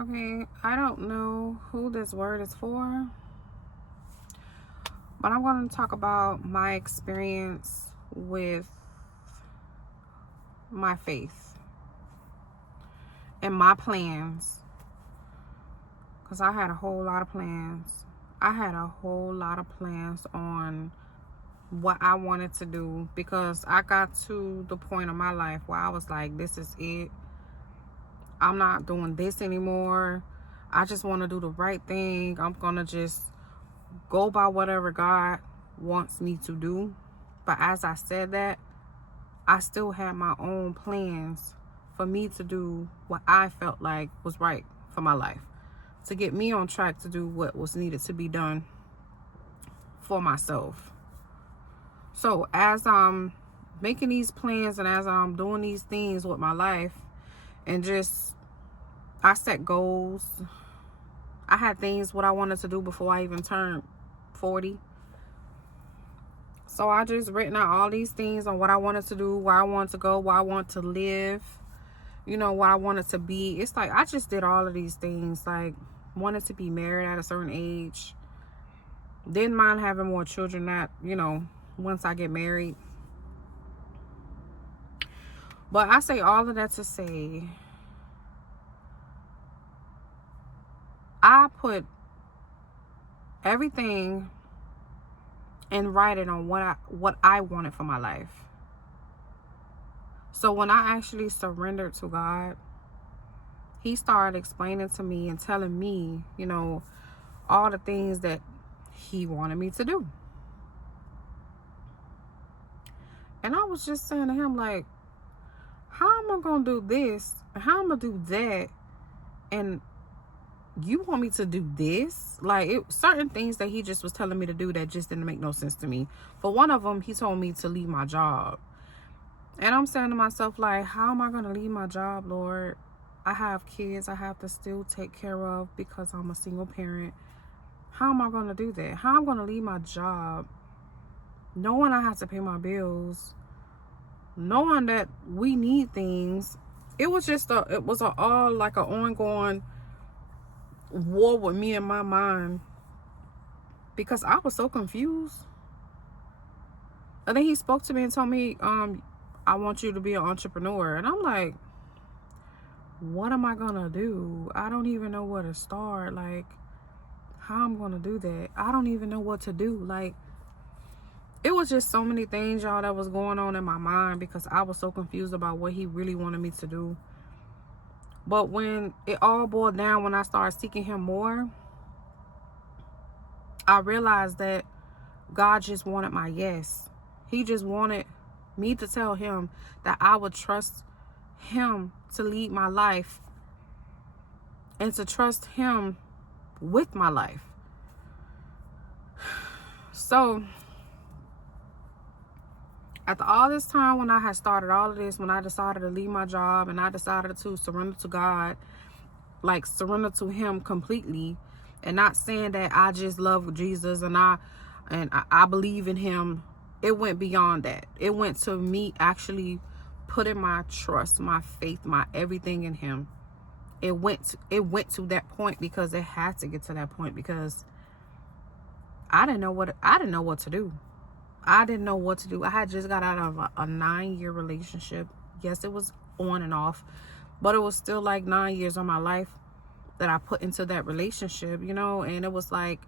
Okay, I don't know who this word is for, but I'm going to talk about my experience with my faith and my plans. Because I had a whole lot of plans. I had a whole lot of plans on what I wanted to do, because I got to the point of my life where I was like, this is it. I'm not doing this anymore. I just want to do the right thing. I'm going to just go by whatever God wants me to do. But as I said that, I still had my own plans for me to do what I felt like was right for my life, to get me on track to do what was needed to be done for myself. So as I'm making these plans and as I'm doing these things with my life, and just I set goals. I had things what I wanted to do before I even turned 40. So I just written out all these things on what I wanted to do, where I wanted to go, where I want to live, what I wanted to be. It's like I just did all of these things. Like, wanted to be married at a certain age. Didn't mind having more children once I get married. But I say all of that to say, I put everything in writing on what I wanted for my life. So when I actually surrendered to God, He started explaining to me and telling me, all the things that He wanted me to do. And I was just saying to Him, like, how am I going to do this? How am I going to do that? And you want me to do this? Like, certain things that He just was telling me to do that just didn't make no sense to me. For one of them, He told me to leave my job. And I'm saying to myself, like, how am I going to leave my job, Lord? I have kids I have to still take care of because I'm a single parent. How am I going to do that? How am I going to leave my job knowing I have to pay my bills, knowing that we need things? It was all like an ongoing war with me in my mind, because I was so confused. And then He spoke to me and told me, I want you to be an entrepreneur. And I'm like, what am I gonna do? I don't even know where to start. Like, how I'm gonna do that? I don't even know what to do. Like, it was just so many things, y'all, that was going on in my mind, because I was so confused about what He really wanted me to do. But when it all boiled down, when I started seeking Him more, I realized that God just wanted my yes. He just wanted me to tell Him that I would trust Him to lead my life and to trust Him with my life. So after all this time, when I had started all of this, when I decided to leave my job and I decided to surrender to God, like surrender to Him completely, and not saying that I just love Jesus and I believe in Him, it went beyond that. It went to me actually putting my trust, my faith, my everything in Him. It went to that point, because it had to get to that point, because I didn't know what to do. I didn't know what to do. I had just got out of a 9-year relationship. Yes, it was on and off, but it was still like 9 years of my life that I put into that relationship, and it was like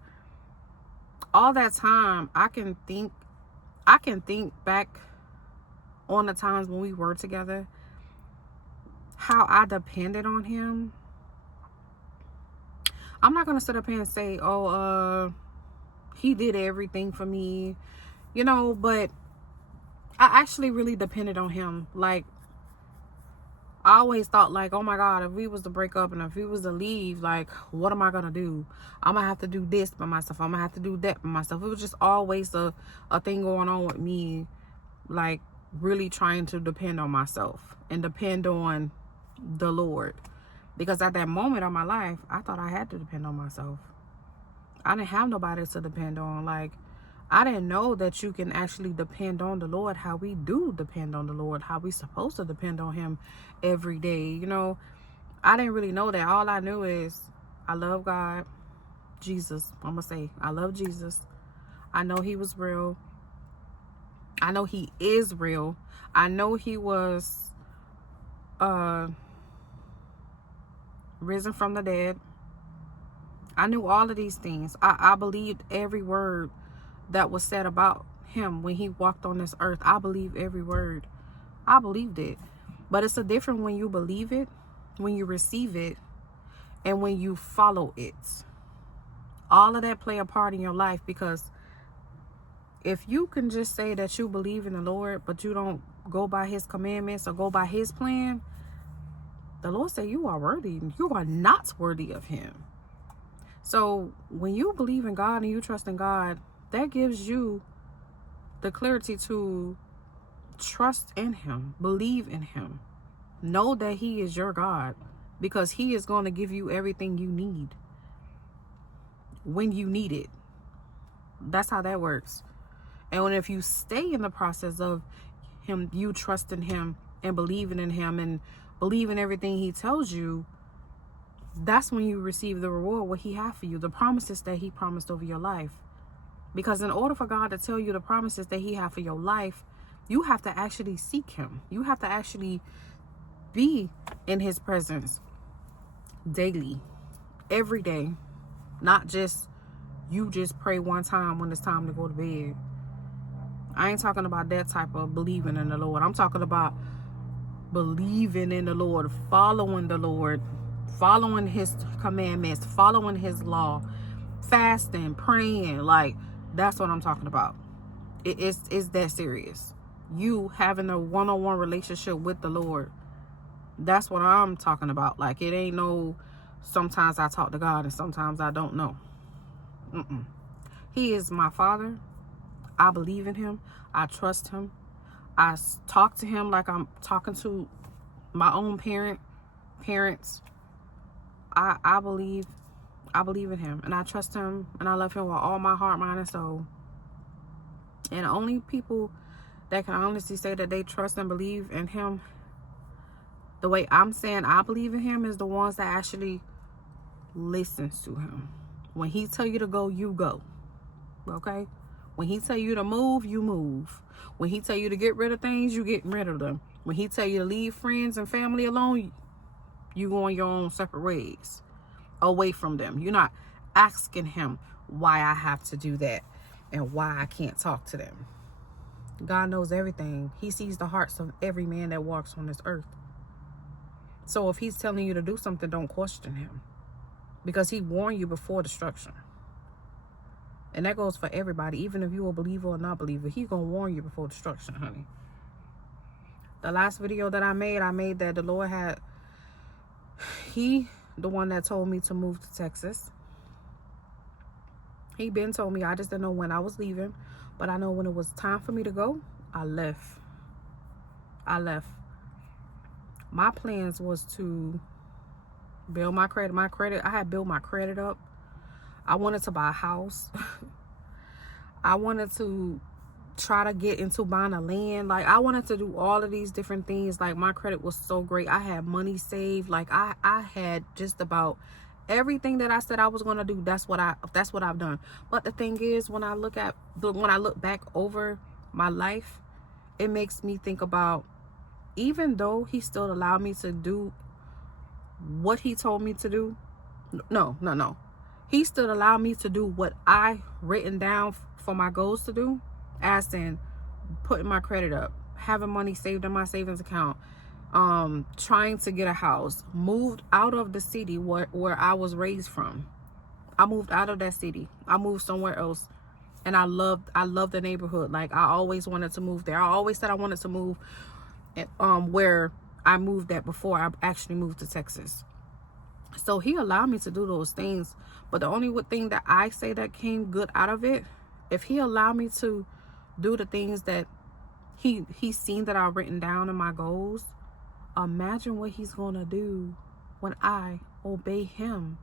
all that time I can think back on the times when we were together, how I depended on Him. I'm not going to sit up here and say, He did everything for me, but I actually really depended on Him. Like, I always thought, like, oh my God, if we was to break up and if we was to leave, like, what am I going to do? I'm going to have to do this by myself. I'm going to have to do that by myself. It was just always a thing going on with me, like, really trying to depend on myself and depend on the Lord. Because at that moment of my life, I thought I had to depend on myself. I didn't have nobody to depend on. Like, I didn't know that you can actually depend on the Lord how we do depend on the Lord, how we supposed to depend on Him every day. I didn't really know that. All I knew is I love God, Jesus. I'm going to say I love Jesus. I know he was real. I know he is real. I know he was risen from the dead. I knew all of these things. I believed every word that was said about him when he walked on this earth. I believe every word. I believed it. But it's a different when you believe it, when you receive it, and when you follow it. All of that play a part in your life, because if you can just say that you believe in the Lord, but you don't go by his commandments or go by his plan, the Lord said you are worthy. You are not worthy of him. So when you believe in God and you trust in God, that gives you the clarity to trust in him, believe in him, know that he is your God, because he is going to give you everything you need when you need it. That's how that works. And if you stay in the process of him, you trusting him and believing in him and believing everything he tells you, that's when you receive the reward, what he has for you, the promises that he promised over your life. Because in order for God to tell you the promises that he has for your life, you have to actually seek him. You have to actually be in his presence daily, every day. Not just you just pray one time when it's time to go to bed. I ain't talking about that type of believing in the Lord. I'm talking about believing in the Lord, following the Lord, following his commandments, following his law, fasting, praying. Like, that's what I'm talking about. It's that serious. You having a one-on-one relationship with the Lord. That's what I'm talking about. Like, it ain't no sometimes I talk to God and sometimes I don't know. He is my Father. I believe in him. I trust him. I talk to him like I'm talking to my own parents. I believe in him, and I trust him, and I love him with all my heart, mind, and soul. And the only people that can honestly say that they trust and believe in him the way I'm saying I believe in him is the ones that actually listens to him. When he tell you to go, you go. Okay? When he tell you to move, you move. When he tell you to get rid of things, you get rid of them. When he tell you to leave friends and family alone, you go on your own separate ways, away from them. You're not asking him why I have to do that and why I can't talk to them. God knows everything. He sees the hearts of every man that walks on this earth. So if he's telling you to do something, don't question him, because he warned you before destruction. And that goes for everybody, even if you're a believer or not believer. He's going to warn you before destruction, honey. The last video that I made that the Lord had, the one that told me to move to Texas. He been told me, I just didn't know when I was leaving. But I know when it was time for me to go, I left. My plans was to build my credit. I had built my credit up. I wanted to buy a house. I wanted to try to get into buying a land. Like, I wanted to do all of these different things. Like, my credit was so great. I had money saved. Like, I had just about everything that I said I was going to do. That's what I've done. But the thing is, when I look back over my life, it makes me think about, even though he still allowed me to do what he told me to do. No. He still allowed me to do what I written down for my goals to do, as in putting my credit up, having money saved in my savings account, trying to get a house, moved out of the city where I was raised from. I moved out of that city. I moved somewhere else. And I loved the neighborhood. Like, I always wanted to move there. I always said I wanted to move where I moved at before I actually moved to Texas. So he allowed me to do those things. But the only thing that I say that came good out of it, if he allowed me to do the things that he's seen that I've written down in my goals, imagine what he's going to do when I obey him.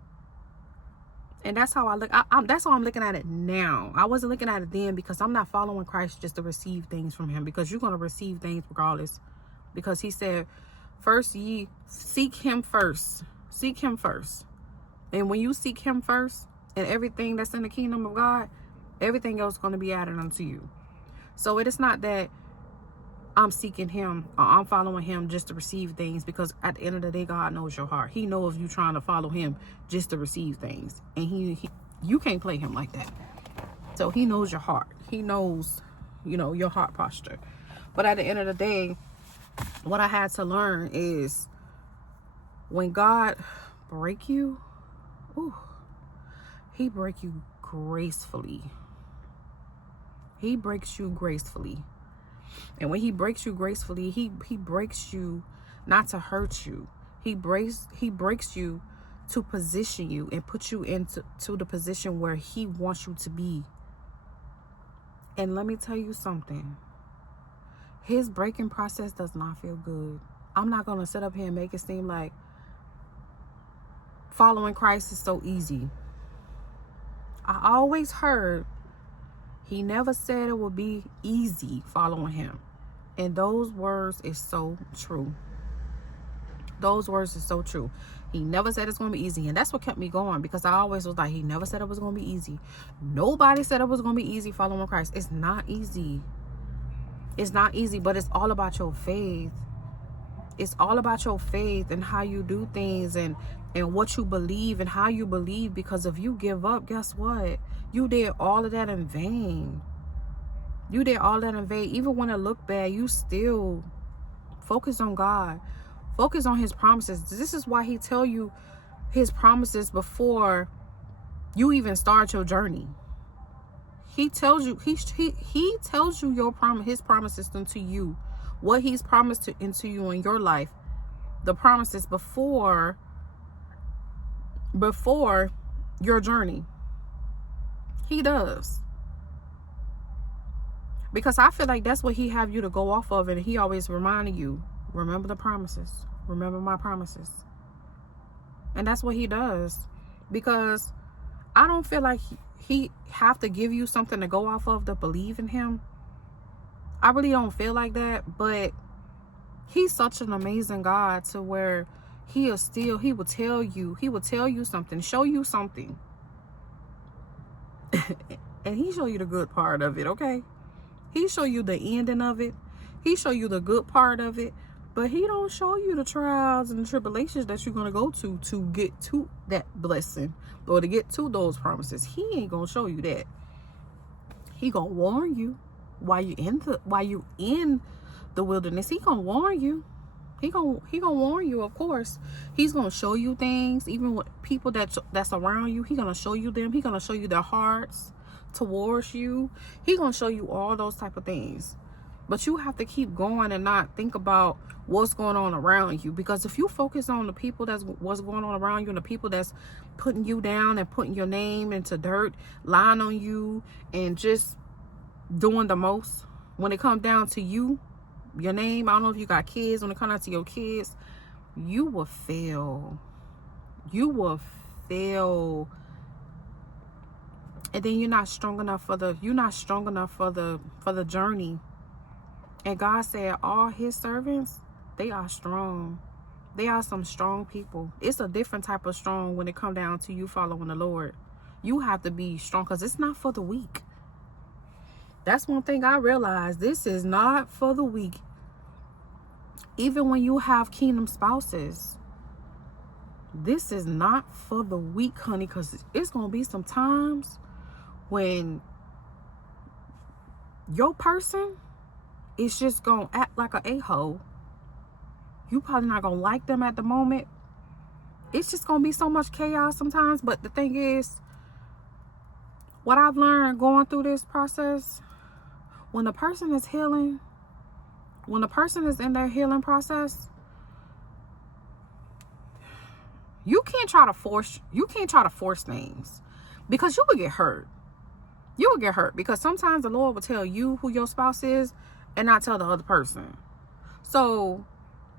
And that's how I look. That's how I'm looking at it now. I wasn't looking at it then, because I'm not following Christ just to receive things from him, because you're going to receive things regardless. Because he said, First ye seek him first. Seek him first. And when you seek him first and everything that's in the kingdom of God, everything else is going to be added unto you. So it is not that I'm seeking him or I'm following him just to receive things, because at the end of the day, God knows your heart. He knows if you're trying to follow him just to receive things. And you can't play him like that. So he knows your heart. He knows, your heart posture. But at the end of the day, what I had to learn is when God break you, he break you gracefully. He breaks you gracefully. And when he breaks you gracefully, he breaks you not to hurt you. He breaks you to position you and put you into the position where he wants you to be. And let me tell you something. His breaking process does not feel good. I'm not going to sit up here and make it seem like following Christ is so easy. I always heard he never said it would be easy following him. And those words is so true. Those words is so true. He never said it's going to be easy. And that's what kept me going, because I always was like, he never said it was going to be easy. Nobody said it was going to be easy following Christ. It's not easy. It's not easy, but it's all about your faith. It's all about your faith and how you do things and what you believe and how you believe. Because if you give up, guess what? You did all of that in vain. You did all that in vain. Even when it looked bad, you still focus on God. Focus on his promises. This is why he tell you his promises before you even start your journey. He tells you, he tells you his promises into you. What he's promised into you in your life. The promises before your journey. He does. Because I feel like that's what he have you to go off of. And he always reminding you, remember the promises. Remember my promises. And that's what he does. Because I don't feel like he have to give you something to go off of to believe in him. I really don't feel like that. But he's such an amazing God to where he will tell you something, show you something. And he show you the good part of it, okay? He show you the ending of it. He show you the good part of it. But he don't show you the trials and the tribulations that you're going to go to get to that blessing or to get to those promises. He ain't going to show you that. He going to warn you while you in the wilderness. He going to warn you. He gonna warn you, of course. He's gonna show you things, even with people that's around you. He gonna show you them. He gonna show you their hearts towards you. He gonna show you all those type of things. But you have to keep going and not think about what's going on around you. Because if you focus on the people what's going on around you and the people that's putting you down and putting your name into dirt, lying on you, and just doing the most, when it comes down to you, your name, I don't know if you got kids, when it comes down to your kids, you will fail. You will fail. And then you're not strong enough for the journey. And God said all his servants, they are strong. They are some strong people. It's a different type of strong when it comes down to you following the Lord. You have to be strong, because it's not for the weak. That's one thing I realized. This is not for the weak. Even when you have kingdom spouses, this is not for the weak, honey, because it's going to be some times when your person is just going to act like an a-hole. You probably not going to like them at the moment. It's just going to be so much chaos sometimes. But the thing is, what I've learned going through this process, when the person is healing, when the person is in their healing process, you can't try to force things, because you will get hurt. You will get hurt, because sometimes the Lord will tell you who your spouse is and not tell the other person. So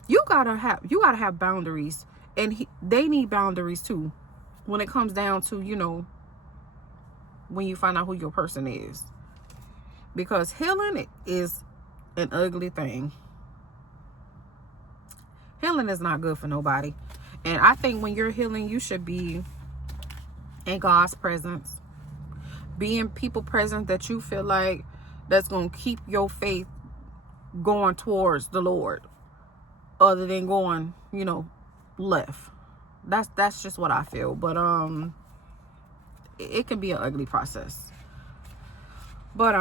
you gotta have boundaries, and they need boundaries too when it comes down to, when you find out who your person is. Because healing is an ugly thing. healing is not good for nobody. And I think when you're healing, you should be in God's presence. Be in people present that you feel like that's going to keep your faith going towards the Lord, other than going, left. That's just what I feel. But it can be an ugly process. But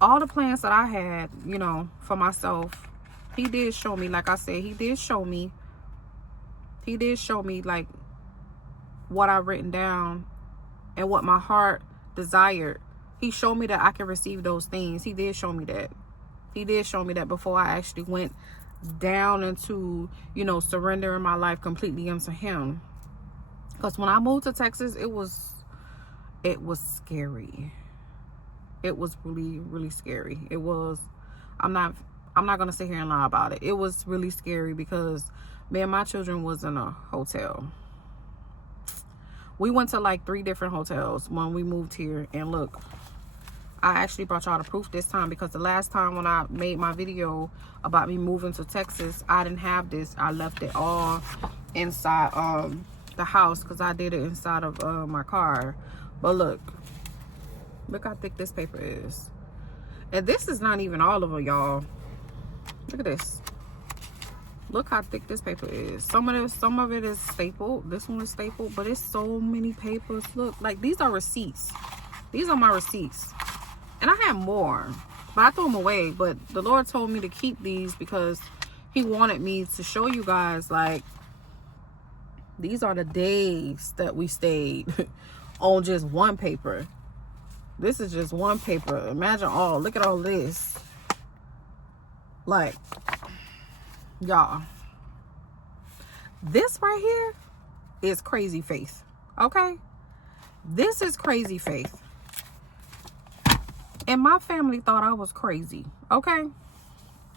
all the plans that I had, for myself, he did show me, like I said, he did show me like what I've written down and what my heart desired. He showed me that I can receive those things. He did show me that. He did show me that before I actually went down into, surrendering my life completely into him. Because when I moved to Texas, it was scary. It was really, really scary. It was, I'm not going to sit here and lie about it. It was really scary because me and my children was in a hotel. We went to like 3 different hotels when we moved here. And look, I actually brought y'all the proof this time, because the last time when I made my video about me moving to Texas, I didn't have this. I left it all inside the house because I did it inside of my car. But look how thick this paper is. And this is not even all of it, y'all. Look at this. Look how thick this paper is. Some of it is stapled. This one is stapled, but it's so many papers. Look, like these are receipts. These are my receipts. And I had more, but I threw them away. But the Lord told me to keep these because he wanted me to show you guys, like, these are the days that we stayed on just one paper. This is just one paper. Imagine look at all this. Like, y'all, this right here is crazy faith. Okay? This is crazy faith. And my family thought I was crazy. Okay?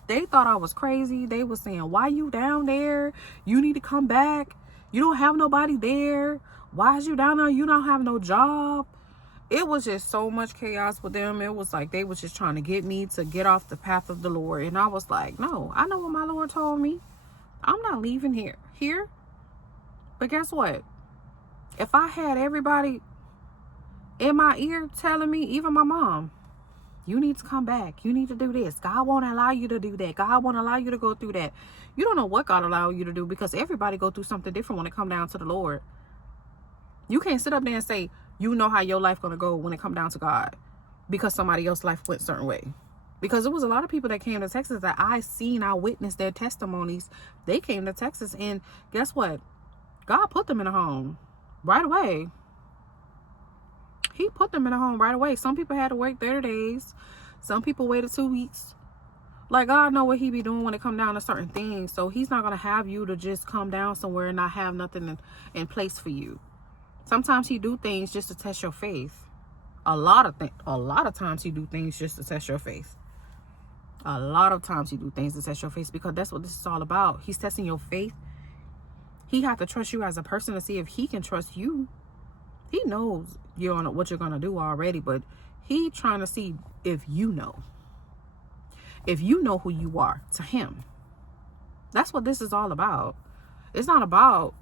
They thought I was crazy. They were saying, why you down there? You need to come back. You don't have nobody there. Why is you down there? You don't have no job. It was just so much chaos with them. It was like they was just trying to get me to get off the path of the Lord. And I was like, no, I know what my Lord told me. I'm not leaving here. But guess what? If I had everybody in my ear telling me, even my mom, you need to come back. You need to do this. God won't allow you to do that. God won't allow you to go through that. You don't know what God allow you to do, because everybody go through something different when it come down to the Lord. You can't sit up there and say, you know how your life going to go when it come down to God, because somebody else's life went a certain way. Because there was a lot of people that came to Texas that I witnessed their testimonies. They came to Texas, and guess what? God put them in a home right away. He put them in a home right away. Some people had to wait 30 days. Some people waited 2 weeks. Like, God know what he be doing when it come down to certain things. So he's not going to have you to just come down somewhere and not have nothing in place for you. Sometimes he do things just to test your faith. A lot of times he do things just to test your faith. A lot of times he do things to test your faith, because that's what this is all about. He's testing your faith. He have to trust you as a person to see if he can trust you. He knows what you're going to do already, but he trying to see if you know. If you know who you are to him. That's what this is all about. It's not about,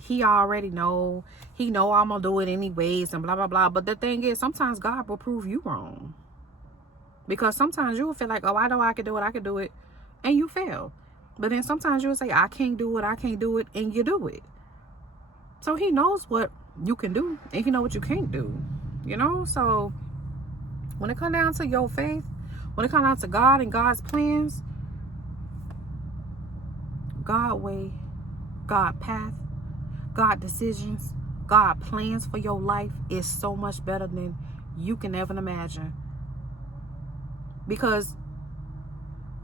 he already know. He know I'm going to do it anyways and blah, blah, blah. But the thing is, sometimes God will prove you wrong. Because sometimes you will feel like, oh, I know I can do it. And you fail. But then sometimes you'll say, I can't do it. And you do it. So he knows what you can do. And he knows what you can't do. So when it comes down to your faith, when it comes down to God and God's plans, God way, God path, God decisions, God plans for your life is so much better than you can ever imagine. Because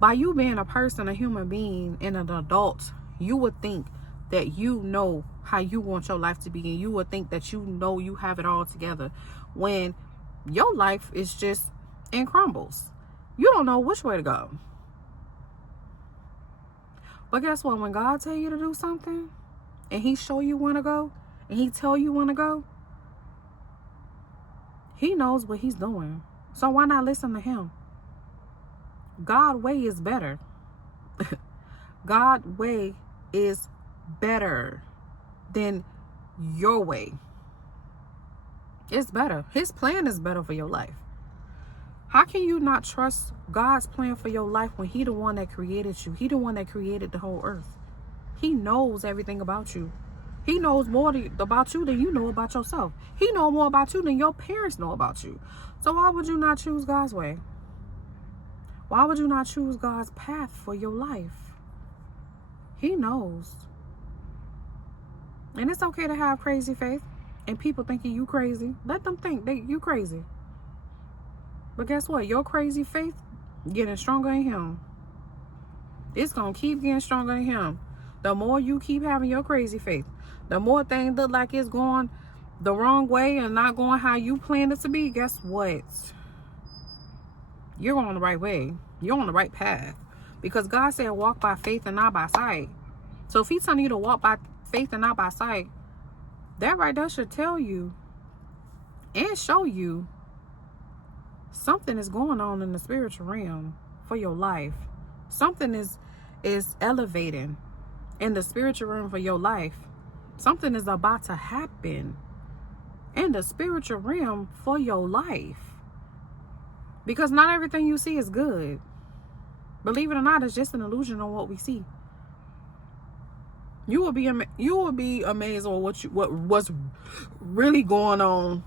by you being a person, a human being, and an adult, you would think that you know how you want your life to be, and you would think that you know you have it all together, when your life is just in crumbles. You don't know which way to go. But guess what? When God tell you to do something, and he show you when to go, and he tell you when to go, he knows what he's doing. So why not listen to him? God's way is better. God's way is better than your way. It's better. His plan is better for your life. How can you not trust God's plan for your life when He the one that created you? He the one that created the whole earth. He knows everything about you. He knows more about you than you know about yourself. He knows more about you than your parents know about you. So why would you not choose God's way? Why would you not choose God's path for your life? He knows. And it's okay to have crazy faith. And people thinking you crazy. Let them think that you crazy. But guess what? Your crazy faith getting stronger in Him. It's going to keep getting stronger in Him. The more you keep having your crazy faith, the more things look like it's going the wrong way and not going how you planned it to be, guess what? You're on the right way. You're on the right path. Because God said walk by faith and not by sight. So if He's telling you to walk by faith and not by sight, that right there should tell you and show you something is going on in the spiritual realm for your life. Something is elevating in the spiritual realm for your life. Something is about to happen in the spiritual realm for your life. Because not everything you see is good. Believe it or not, it's just an illusion on what we see. You will be amazed on what's really going on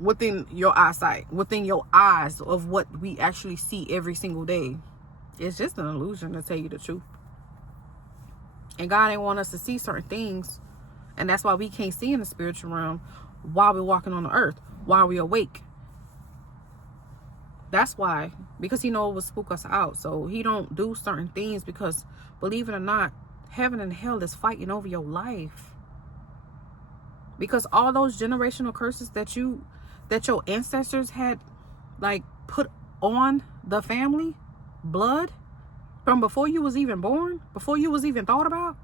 within your eyesight, within your eyes of what we actually see every single day. It's just an illusion, to tell you the truth. And God ain't want us to see certain things. And that's why we can't see in the spiritual realm while we're walking on the earth, while we're awake. That's why, because He knows it will spook us out. So He don't do certain things because, believe it or not, heaven and hell is fighting over your life. Because all those generational curses that your ancestors had like put on the family blood from before you was even born, before you was even thought about,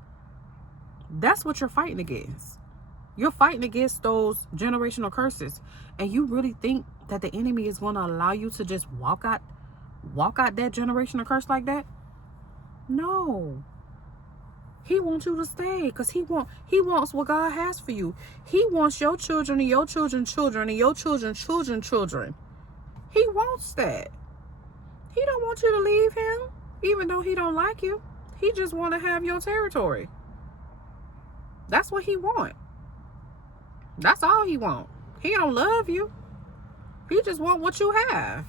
that's what you're fighting against. You're fighting against those generational curses. And you really think that the enemy is going to allow you to just walk out that generational curse like that? No. He wants you to stay because he wants what God has for you. He wants your children and your children's children and your children's children's children. He wants that. He don't want you to leave Him, even though He don't like you. He just want to have your territory. That's what He want. That's all He want. He don't love you. He just want what you have.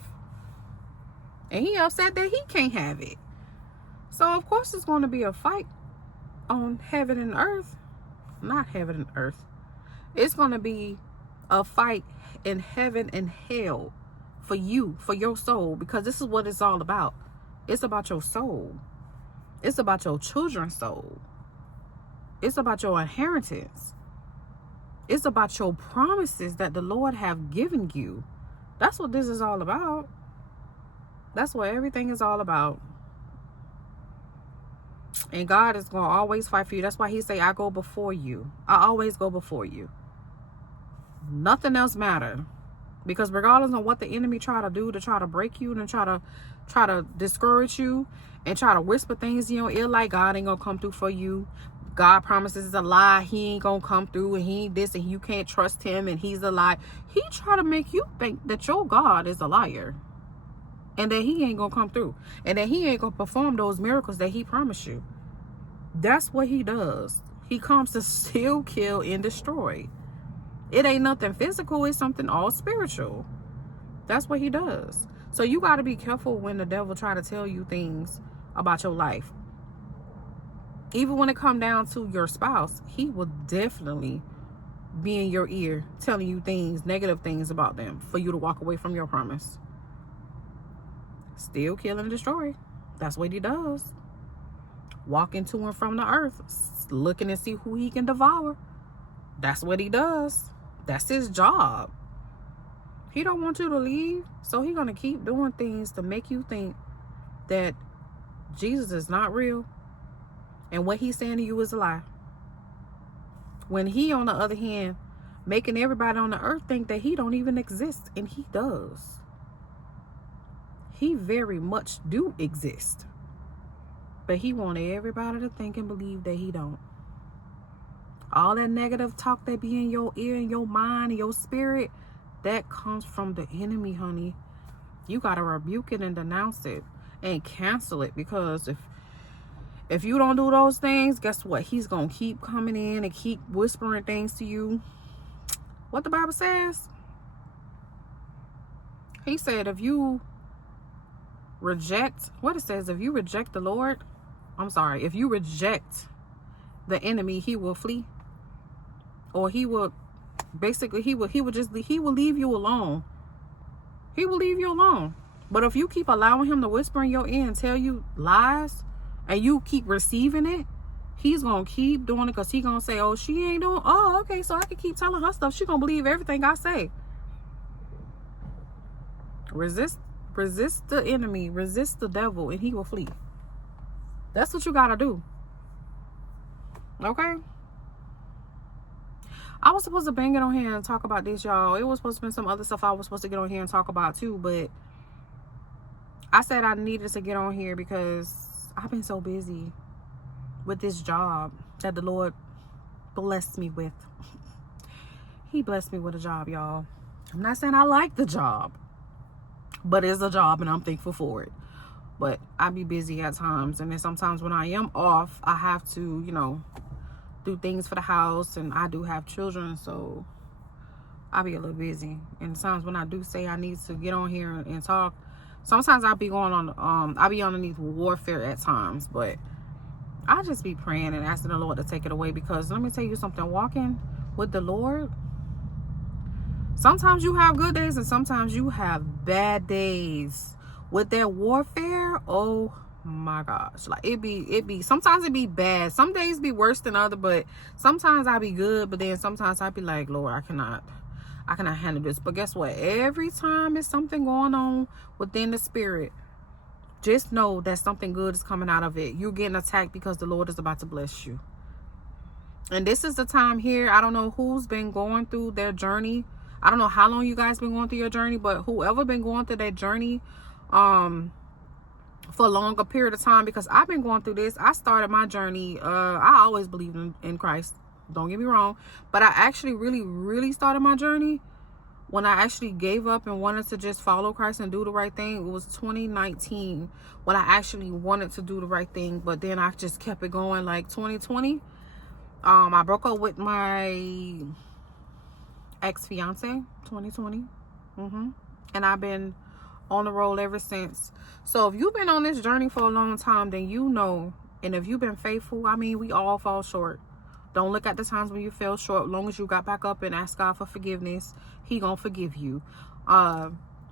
And He upset that He can't have it. So of course it's going to be a fight on heaven and earth. Not heaven and earth. It's going to be a fight in heaven and hell for you, for your soul, because this is what it's all about. It's about your soul. It's about your children's soul. It's about your inheritance. It's about your promises that the Lord have given you. That's what this is all about. That's what everything is all about. And God is going to always fight for you. That's why He say, I go before you. I always go before you. Nothing else matters. Because regardless of what the enemy try to do to try to break you and try to discourage you and try to whisper things in your ear like God ain't going to come through for you. God promises is a lie. He ain't going to come through and He ain't this and you can't trust Him and He's a lie. He try to make you think that your God is a liar. And that He ain't going to come through. And that He ain't going to perform those miracles that He promised you. That's what he does. He comes to steal, kill, and destroy. It ain't nothing physical. It's something all spiritual. That's what he does. So you got to be careful when the devil try to tell you things about your life. Even when it come down to your spouse, he will definitely be in your ear telling you things, negative things about them for you to walk away from your promise. Steal, kill, and destroy. That's what he does. Walking to and from the earth, looking to see who he can devour. That's what he does. That's his job. He don't want you to leave, so he's gonna keep doing things to make you think that Jesus is not real and what he's saying to you is a lie. When he, on the other hand, making everybody on the earth think that he don't even exist, and he does. He very much do exist. But he want everybody to think and believe that he don't. All that negative talk that be in your ear, in your mind, in your spirit, that comes from the enemy, honey. You got to rebuke it and denounce it and cancel it, because if you don't do those things, guess what? He's going to keep coming in and keep whispering things to you. What the Bible says? He said if you reject, what it says, if you reject the Lord, if you reject the enemy, he will flee. Or he will, basically, he will leave you alone. He will leave you alone. But if you keep allowing him to whisper in your ear and tell you lies, and you keep receiving it, he's going to keep doing it, because he's going to say, oh, she ain't doing, oh, okay, so I can keep telling her stuff. She's going to believe everything I say. Resist the enemy, resist the devil, and he will flee. That's what you got to do. Okay? I was supposed to bang it on here and talk about this, y'all. It was supposed to be some other stuff I was supposed to get on here and talk about too, but I said I needed to get on here because I've been so busy with this job that the Lord blessed me with. He blessed me with a job, y'all. I'm not saying I like the job, but it's a job and I'm thankful for it. But I be busy at times, and then sometimes when I am off, I have to, do things for the house, and I do have children, so I be a little busy. And times when I do say I need to get on here and talk, sometimes I be going on, I be underneath warfare at times, but I just be praying and asking the Lord to take it away, because let me tell you something, walking with the Lord, sometimes you have good days and sometimes you have bad days. With that warfare, oh my gosh, like it be sometimes it be bad, some days be worse than other, but sometimes I be good, but then sometimes I be like, Lord, I cannot handle this. But guess what, every time it's something going on within the spirit, just know that something good is coming out of it. You're getting attacked because the Lord is about to bless you. And this is the time here, I don't know who's been going through their journey, I don't know how long you guys been going through your journey, but whoever been going through that journey for a longer period of time, because I've been going through this. I started my journey, I always believed in Christ, don't get me wrong, but I actually really started my journey when I actually gave up and wanted to just follow Christ and do the right thing. It was 2019 when I actually wanted to do the right thing, but then I just kept it going. Like 2020, I broke up with my ex-fiance 2020, and I've been on the road ever since. So if you've been on this journey for a long time, then you know, and if you've been faithful, I mean, we all fall short. Don't look at the times when you fell short. As long as you got back up and ask God for forgiveness, he gonna forgive you.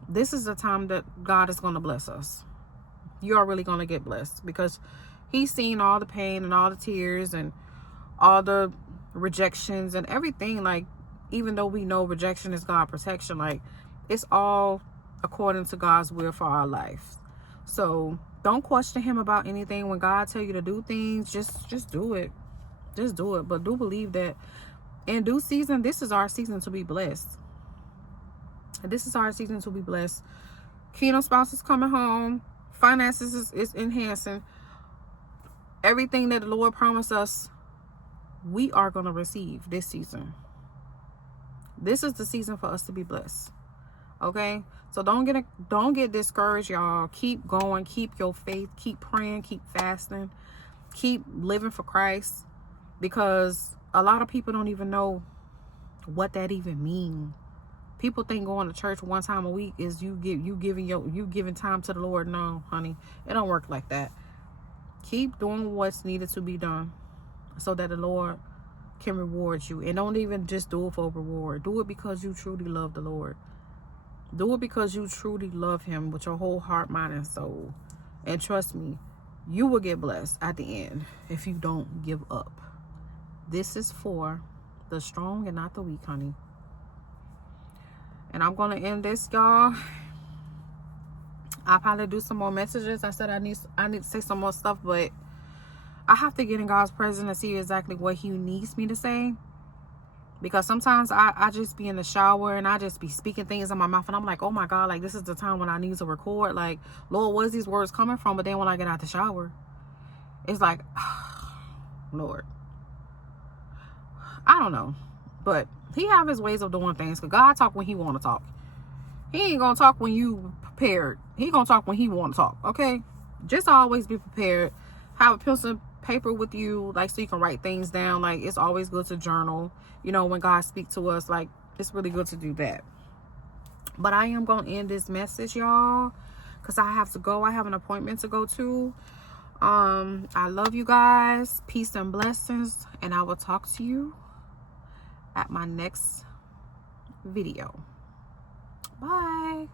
This is the time that God is gonna bless us. You are really gonna get blessed, because he's seen all the pain and all the tears and all the rejections and everything. Like, even though we know rejection is God's protection, like, it's all according to God's will for our life. So don't question him about anything. When God tell you to do things, just do it. Just do it. But do believe that in due season, this is our season to be blessed. This is our season to be blessed. Kingdom spouse is coming home. Finances is enhancing. Everything that the Lord promised us, we are going to receive this season. This is the season for us to be blessed. Okay? So don't get discouraged, y'all. Keep going. Keep your faith. Keep praying. Keep fasting. Keep living for Christ. Because a lot of people don't even know what that even means. People think going to church one time a week is you giving time to the Lord. No, honey. It don't work like that. Keep doing what's needed to be done so that the Lord can reward you. And don't even just do it for a reward. Do it because you truly love the Lord. Do it because you truly love him with your whole heart, mind, and soul. And trust me, you will get blessed at the end if you don't give up. This is for the strong and not the weak, honey. And I'm going to end this, y'all. I'll probably do some more messages. I said I need to say some more stuff, but I have to get in God's presence and see exactly what he needs me to say. Because sometimes I just be in the shower and I just be speaking things in my mouth, and I'm like, oh my God, like, this is the time when I need to record. Like, Lord, where's these words coming from? But then when I get out the shower, it's like, Lord, I don't know, but he have his ways of doing things. Because God talk when he want to talk. He ain't gonna talk when you prepared. He gonna talk when he want to talk. Okay, just always be prepared. Have a pencil and paper with you, like, so you can write things down. Like, it's always good to journal, you know, when God speaks to us. Like, it's really good to do that. But I am gonna end this message, y'all, because I have to go. I have an appointment to go to. I love you guys. Peace and blessings, and I will talk to you at my next video. Bye.